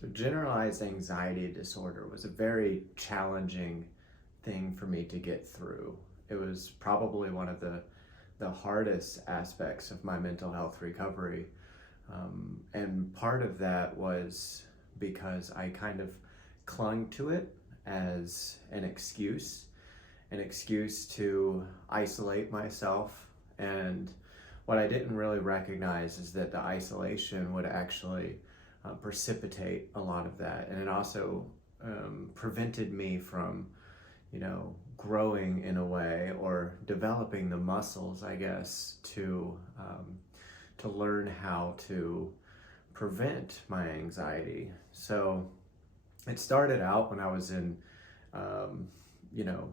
So generalized anxiety disorder was a very challenging thing for me to get through. It was probably one of the hardest aspects of my mental health recovery. And part of that was because I kind of clung to it as an excuse to isolate myself. And what I didn't really recognize is that the isolation would actually precipitate a lot of that. And it also prevented me from, growing in a way or developing the muscles, I guess, to learn how to prevent my anxiety. So it started out when I was in, you know,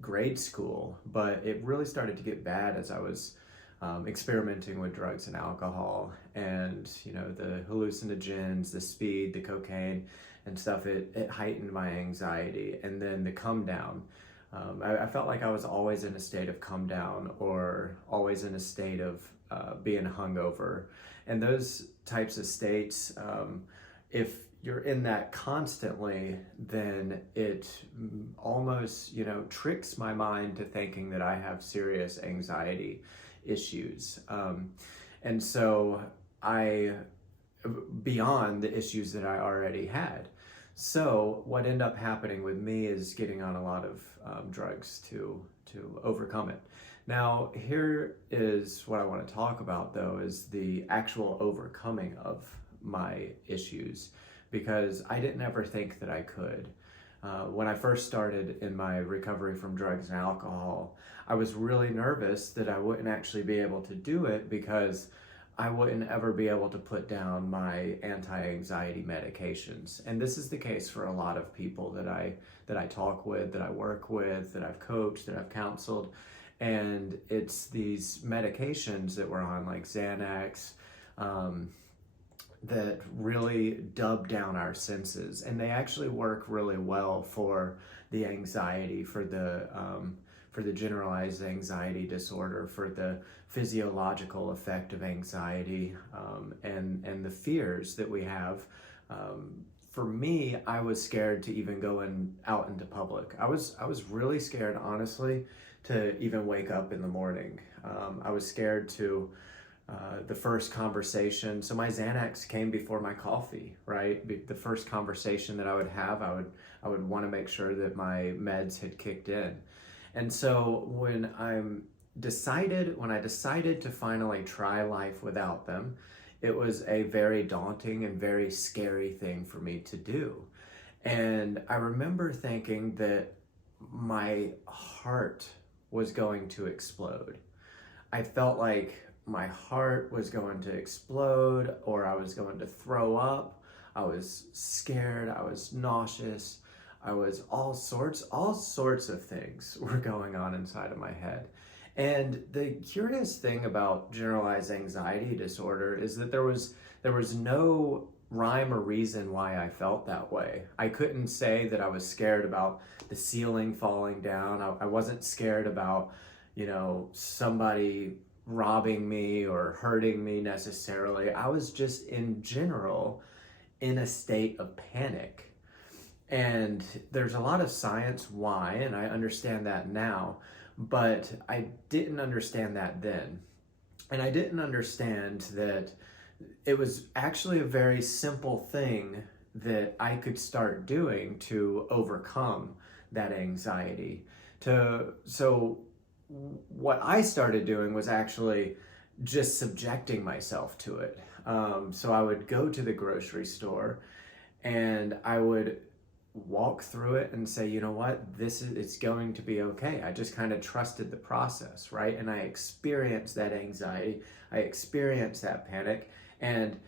grade school, but it really started to get bad as I was experimenting with drugs and alcohol, and the hallucinogens, the speed, the cocaine and stuff. It heightened my anxiety. And then the come down, I felt like I was always in a state of come down, or always in a state of being hungover. And those types of states, if you're in that constantly, then it almost tricks my mind to thinking that I have serious anxiety issues. And so beyond the issues that I already had. So what ended up happening with me is getting on a lot of drugs to overcome it. Now, here is what I want to talk about, though, is the actual overcoming of my issues, because I didn't ever think that I could. When I first started in my recovery from drugs and alcohol, I was really nervous that I wouldn't actually be able to do it, because I wouldn't ever be able to put down my anti-anxiety medications. And this is the case for a lot of people that I talk with, that I work with, that I've coached, that I've counseled. And it's these medications that we're on, like Xanax, that really dub down our senses. And they actually work really well for the anxiety, for the generalized anxiety disorder, for the physiological effect of anxiety, and the fears that we have. For me, I was scared to even go out into public. I was really scared, honestly, to even wake up in the morning. I was scared to the first conversation. So my Xanax came before my coffee, right? The first conversation that I would have, I would want to make sure that my meds had kicked in. And so when I decided to finally try life without them, it was a very daunting and very scary thing for me to do. And I remember thinking that my heart was going to explode. I felt like my heart was going to explode, or I was going to throw up. I was scared, I was nauseous, I was all sorts of things were going on inside of my head. And the curious thing about generalized anxiety disorder is that there was no rhyme or reason why I felt that way. I couldn't say that I was scared about the ceiling falling down. I wasn't scared about, somebody robbing me or hurting me necessarily. I was just in general in a state of panic. And there's a lot of science why, and I understand that now, but I didn't understand that then. And I didn't understand that it was actually a very simple thing that I could start doing to overcome that anxiety. So what I started doing was actually just subjecting myself to it. So I would go to the grocery store and I would walk through it and say, you know what, it's going to be okay. I just kind of trusted the process, right? And I experienced that anxiety, I experienced that panic, and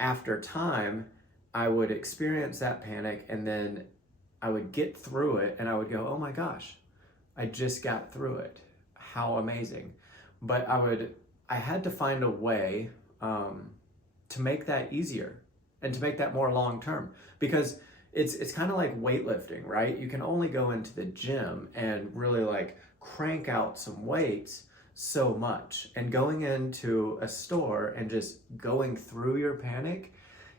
after time, I would experience that panic, and then I would get through it, and I would go, oh my gosh, I just got through it. How amazing. But I had to find a way to make that easier and to make that more long-term, because it's kind of like weightlifting, right? You can only go into the gym and really crank out some weights so much. And going into a store and just going through your panic,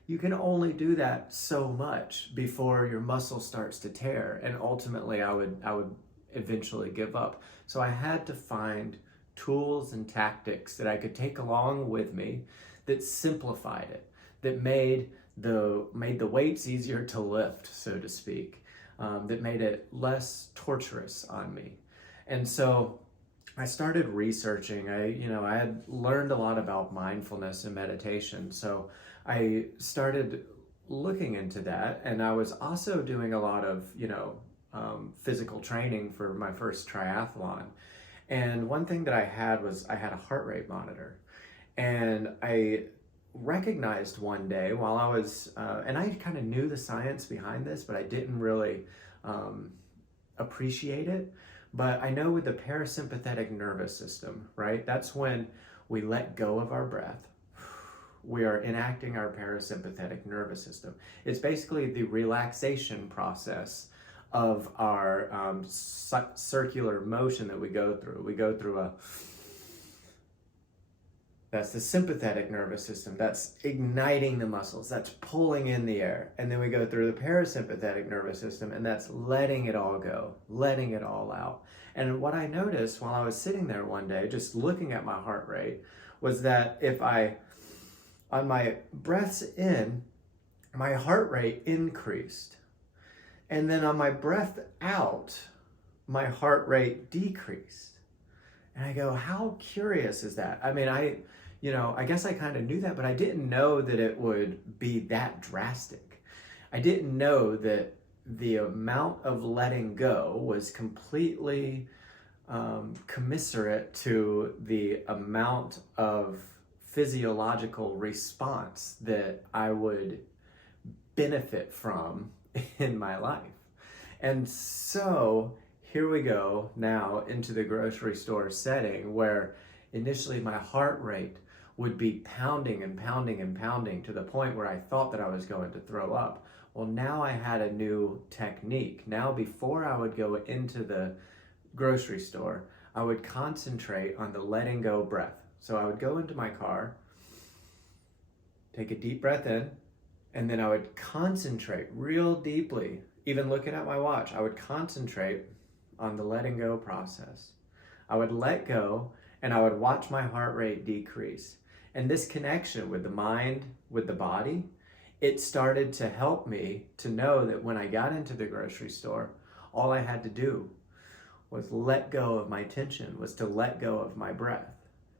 you can only do that so much before your muscle starts to tear. And ultimately I would eventually give up. So I had to find tools and tactics that I could take along with me that simplified it, that made the weights easier to lift, so to speak, that made it less torturous on me. And so I started researching. I had learned a lot about mindfulness and meditation. So I started looking into that, and I was also doing a lot of, physical training for my first triathlon. And one thing that I had was I had a heart rate monitor. And I recognized one day while I was, and I kind of knew the science behind this, but I didn't really appreciate it. But I know with the parasympathetic nervous system, right? That's when we let go of our breath. We are enacting our parasympathetic nervous system. It's basically the relaxation process of our circular motion that we go through. We go through that's the sympathetic nervous system. That's igniting the muscles. That's pulling in the air. And then we go through the parasympathetic nervous system, and that's letting it all go, letting it all out. And what I noticed while I was sitting there one day, just looking at my heart rate, was that on my breaths in, my heart rate increased. And then on my breath out, my heart rate decreased. And I go, how curious is that? I mean, I guess I kind of knew that, but I didn't know that it would be that drastic. I didn't know that the amount of letting go was completely commensurate to the amount of physiological response that I would benefit from in my life. And so here we go now into the grocery store setting where initially my heart rate would be pounding and pounding and pounding to the point where I thought that I was going to throw up. Well, now I had a new technique. Now, before I would go into the grocery store, I would concentrate on the letting go breath. So I would go into my car, take a deep breath in, and then I would concentrate real deeply, even looking at my watch. I would concentrate on the letting go process. I would let go, and I would watch my heart rate decrease. And this connection with the mind, with the body, it started to help me to know that when I got into the grocery store, all I had to do was let go of my tension, was to let go of my breath.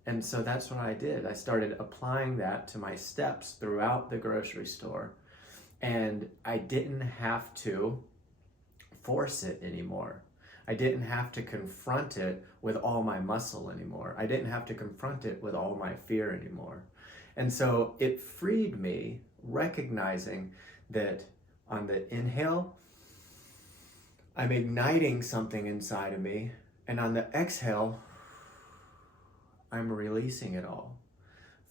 And so that's what I did. I started applying that to my steps throughout the grocery store. And I didn't have to force it anymore. I didn't have to confront it with all my muscle anymore. I didn't have to confront it with all my fear anymore. And so it freed me, recognizing that on the inhale, I'm igniting something inside of me. And on the exhale, I'm releasing it all.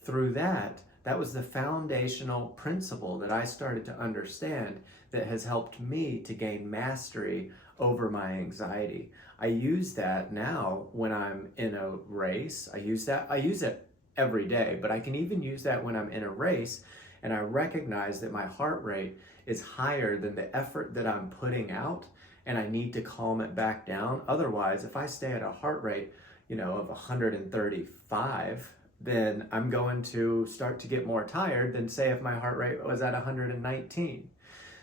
Through that was the foundational principle that I started to understand that has helped me to gain mastery over my anxiety. I use that now when I'm in a race. I use it every day, but I can even use that when I'm in a race and I recognize that my heart rate is higher than the effort that I'm putting out, and I need to calm it back down. Otherwise, if I stay at a heart rate, of 135, then I'm going to start to get more tired than, say, if my heart rate was at 119.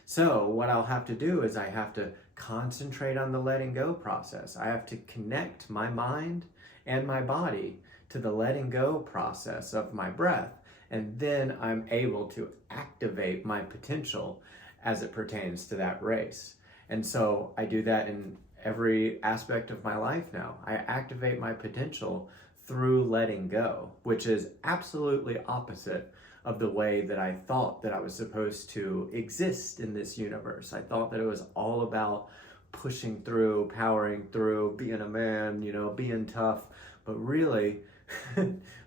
So what I'll have to do is I have to concentrate on the letting go process. I have to connect my mind and my body to the letting go process of my breath. And then I'm able to activate my potential as it pertains to that race. And so I do that in every aspect of my life now. I activate my potential through letting go, which is absolutely opposite of the way that I thought that I was supposed to exist in this universe. I thought that it was all about pushing through, powering through, being a man, being tough. But really,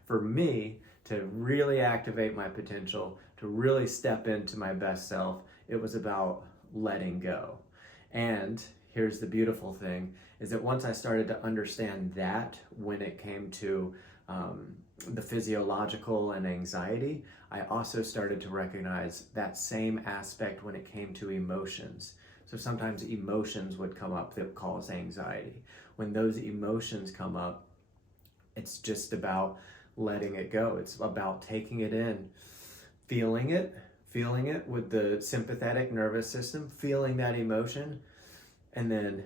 for me to really activate my potential, to really step into my best self, it was about letting go. And here's the beautiful thing, is that once I started to understand that when it came to the physiological and anxiety, I also started to recognize that same aspect when it came to emotions. So sometimes emotions would come up that cause anxiety. When those emotions come up, it's just about letting it go. It's about taking it in, feeling it with the sympathetic nervous system, feeling that emotion, and then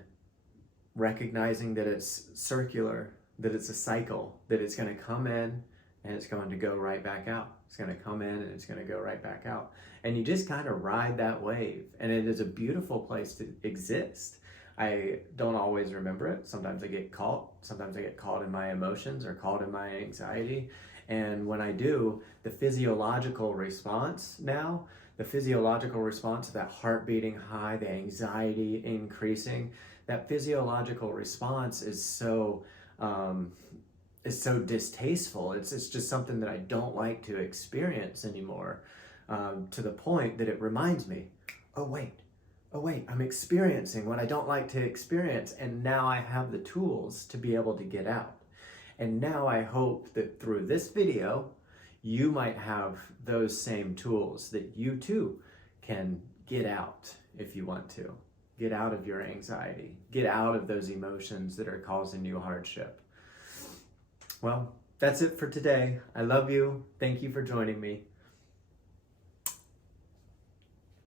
recognizing that it's circular, that it's a cycle, that it's going to come in and it's going to go right back out. It's going to come in and it's going to go right back out. And you just kind of ride that wave. And it is a beautiful place to exist. I don't always remember it. Sometimes I get caught. Sometimes I get caught in my emotions or caught in my anxiety. And when I do, the physiological response now, the physiological response to that heart beating high, the anxiety increasing, that physiological response is so distasteful. It's just something that I don't like to experience anymore, to the point that it reminds me, oh wait, I'm experiencing what I don't like to experience, and now I have the tools to be able to get out. And now I hope that through this video, you might have those same tools, that you too can get out if you want to. Get out of your anxiety. Get out of those emotions that are causing you hardship. Well, that's it for today. I love you. Thank you for joining me.